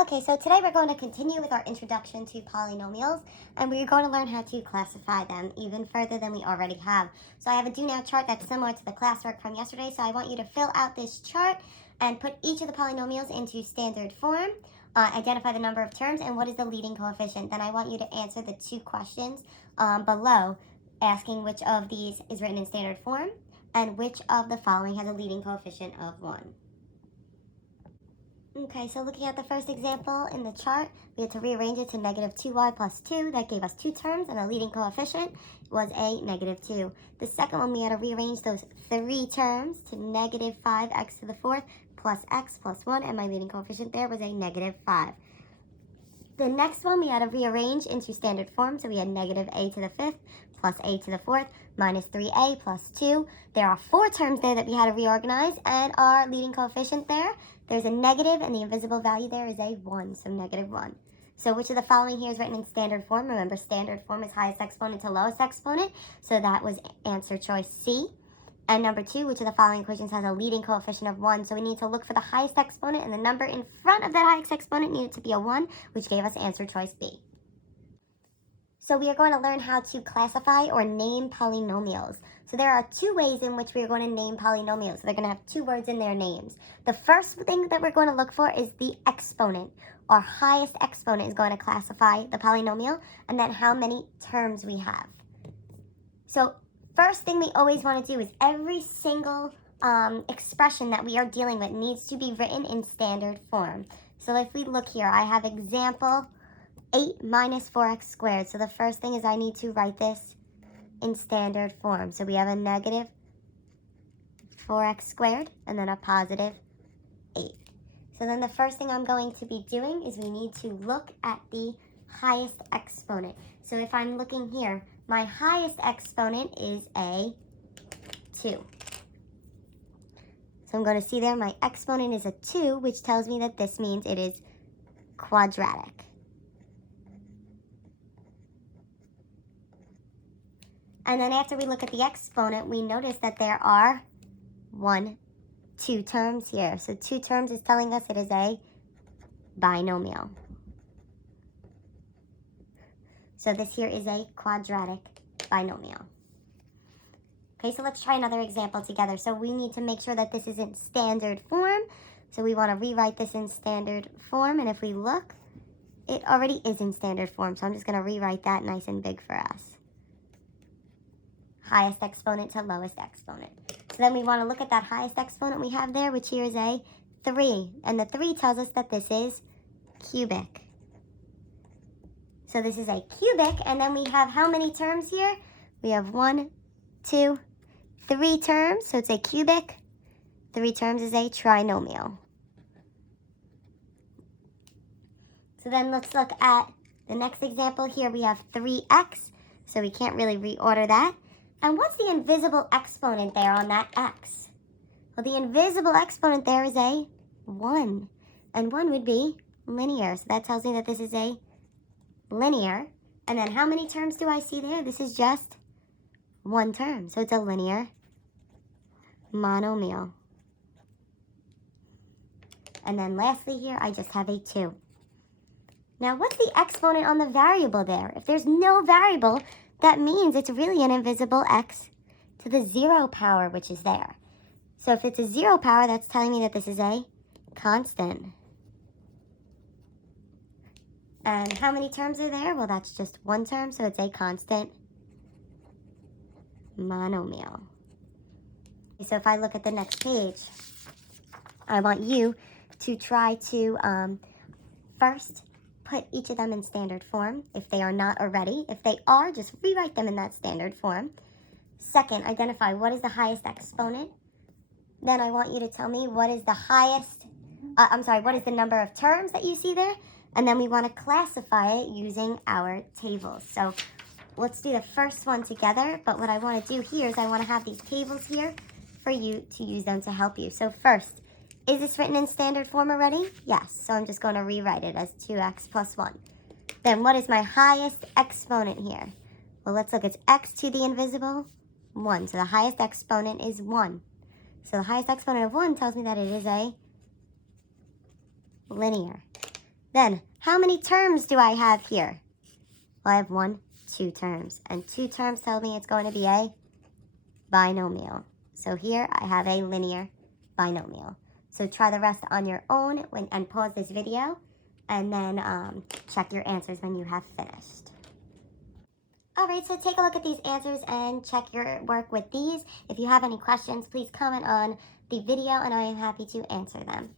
Okay, so today we're going to continue with our introduction to polynomials, and we're going to learn how to classify them even further than we already have. So I have a do now chart that's similar to the classwork from yesterday, so I want you to fill out this chart and put each of the polynomials into standard form, identify the number of terms, and what is the leading coefficient. Then I want you to answer the two questions below, asking which of these is written in standard form and which of the following has a leading coefficient of 1. Okay, so looking at the first example in the chart, we had to rearrange it to negative 2y plus 2. That gave us two terms, and the leading coefficient was a negative 2. The second one, we had to rearrange those three terms to negative 5x to the fourth plus x plus 1, and my leading coefficient there was a negative 5. The next one, we had to rearrange into standard form, so we had negative a to the fifth plus a to the fourth minus 3a plus 2. There are four terms there that we had to reorganize, and our leading coefficient there's a negative, and the invisible value there is a 1, so negative 1. So which of the following here is written in standard form? Remember, standard form is highest exponent to lowest exponent, so that was answer choice C. And number 2, which of the following equations has a leading coefficient of 1? So we need to look for the highest exponent, and the number in front of that highest exponent needed to be a 1, which gave us answer choice B. So we are going to learn how to classify or name polynomials. So there are two ways in which we are going to name polynomials. So they're going to have two words in their names. The first thing that we're going to look for is the exponent. Our highest exponent is going to classify the polynomial, and then how many terms we have. So first thing we always want to do is every single expression that we are dealing with needs to be written in standard form. So if we look here, I have example 8 minus 4x squared. So the first thing is I need to write this in standard form. So we have a negative 4x squared and then a positive 8. So then the first thing I'm going to be doing is we need to look at the highest exponent. So if I'm looking here, my highest exponent is a 2. So I'm going to see there my exponent is a 2, which tells me that this means it is quadratic. And then after we look at the exponent, we notice that there are 2 terms here. So 2 terms is telling us it is a binomial. So this here is a quadratic binomial. Okay, so let's try another example together. So we need to make sure that this is in standard form. So we want to rewrite this in standard form. And if we look, it already is in standard form. So I'm just going to rewrite that nice and big for us. Highest exponent to lowest exponent. So then we want to look at that highest exponent we have there, which here is a 3. And the 3 tells us that this is cubic. So this is a cubic, and then we have how many terms here? We have 1, 2, 3 terms, so it's a cubic. 3 terms is a trinomial. So then let's look at the next example here. We have 3x, so we can't really reorder that. And what's the invisible exponent there on that x? Well, the invisible exponent there is a 1. And 1 would be linear. So that tells me that this is a linear. And then how many terms do I see there? This is just 1 term. So it's a linear monomial. And then lastly here, I just have a 2. Now, what's the exponent on the variable there? If there's no variable, that means it's really an invisible x to the 0 power, which is there. So if it's a 0 power, that's telling me that this is a constant. And how many terms are there? Well, that's just 1 term, so it's a constant monomial. So if I look at the next page, I want you to try to first put each of them in standard form if they are not already. If they are, just rewrite them in that standard form. Second, identify what is the highest exponent. Then I want you to tell me what is the highest, what is the number of terms that you see there? And then we want to classify it using our tables. So let's do the first one together. But what I want to do here is I want to have these tables here for you to use them to help you. So first, is this written in standard form already? Yes, so I'm just going to rewrite it as 2x plus 1. Then what is my highest exponent here? Well, let's look. It's x to the invisible 1. So the highest exponent is 1. So the highest exponent of 1 tells me that it is a linear. Then, how many terms do I have here? Well, I have 1, 2 terms. And 2 terms tell me it's going to be a binomial. So here I have a linear binomial. So try the rest on your own and pause this video. And then check your answers when you have finished. Alright, so take a look at these answers and check your work with these. If you have any questions, please comment on the video and I am happy to answer them.